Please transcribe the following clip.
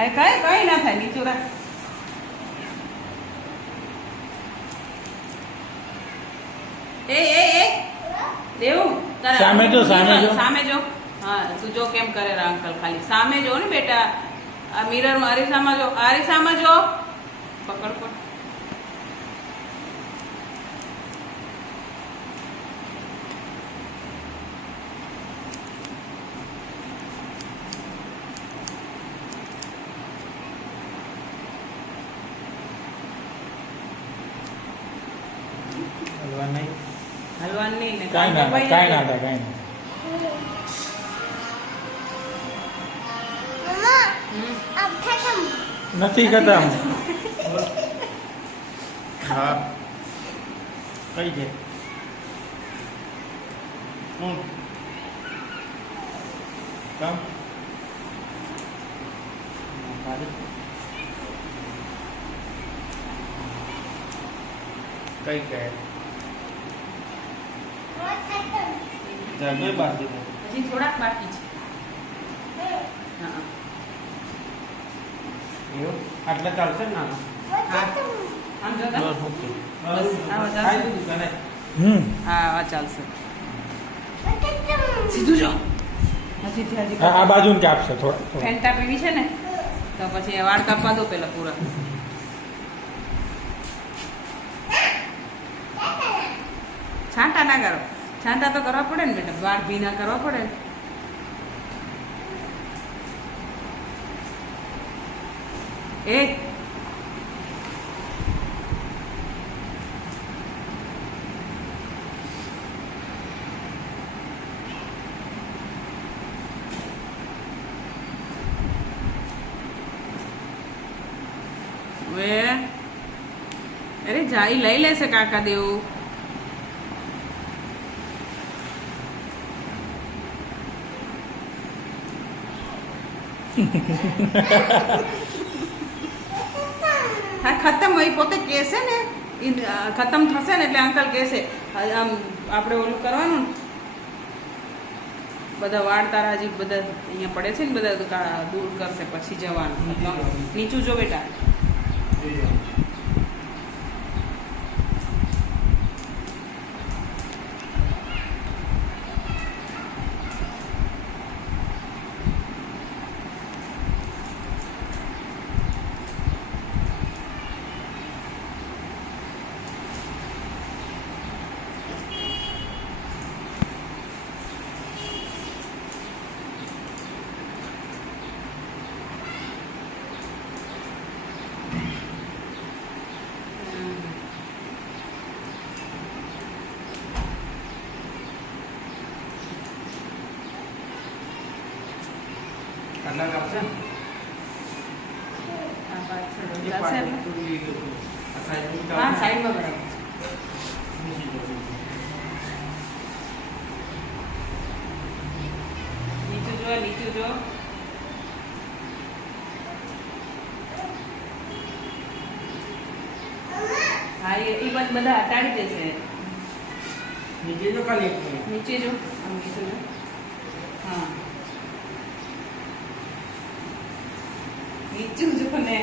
અરે કઈ ના થાય, નીચું રાખ. એ દેવું સામે જો, સામે જો. સામે જો. હા તું જો કેમ કરે રા અંકલ, ખાલી સામે જો ને બેટા. આ મિરર માં અરીસામાં જો, અરીસામાં જો. પકડ પકડ. હલવા નહીં. હલવાનું નહીં ને કાંઈ ના થાય, કાંઈ ના થાય, કાંઈ ના નથી ખતમ. હા કઈ છે કોણ કામ કઈ કહે જમે બાકી હજી થોડાક બાકી છે. હા એવું આટલે ચાલશે ને નાના આમ જો તો. બસ આ ખાઈ વધારે. દીધું તને હા આ ચાલશે. સીધું જો. હજી આ બાજુ ને કાપશે થોડા ફેન્ટા પીવી છે ને તો પછી વાળ કાપવા દો પેલા પૂરા. છાંટા ના કરો, છાંટા તો કરવા પડે ને બેટા, વાળ ભીના કરવા પડે ને. એ હવે અરે જાય લઈ લેશે કાકા દેવું. હા ખતમ હોય પોતે કહેશે ને, ખતમ થશે ને એટલે અંકલ કહેશે આમ આપણે ઓલું કરવાનું ને. બધા વાળ તારા હજી બધા અહીંયા પડે છે ને, બધા દૂર કરશે પછી જવાનું. નીચું જો બેટા. આટલા કાપશે ને આ પાછળ એ ચાલશે પાછળ ને? તૂટી ગયું. આ સાઈડનું હા કાપ. સાઈડમાં બરાબર છે. નીચે જવું. નીચું જો, નીચું જો. હા એ બસ બધા હટાડી દેશે. નીચે જો ખાલી એક મિનિટ. નીચે જો, આમ નીચે જો. હા નીચું જો ને.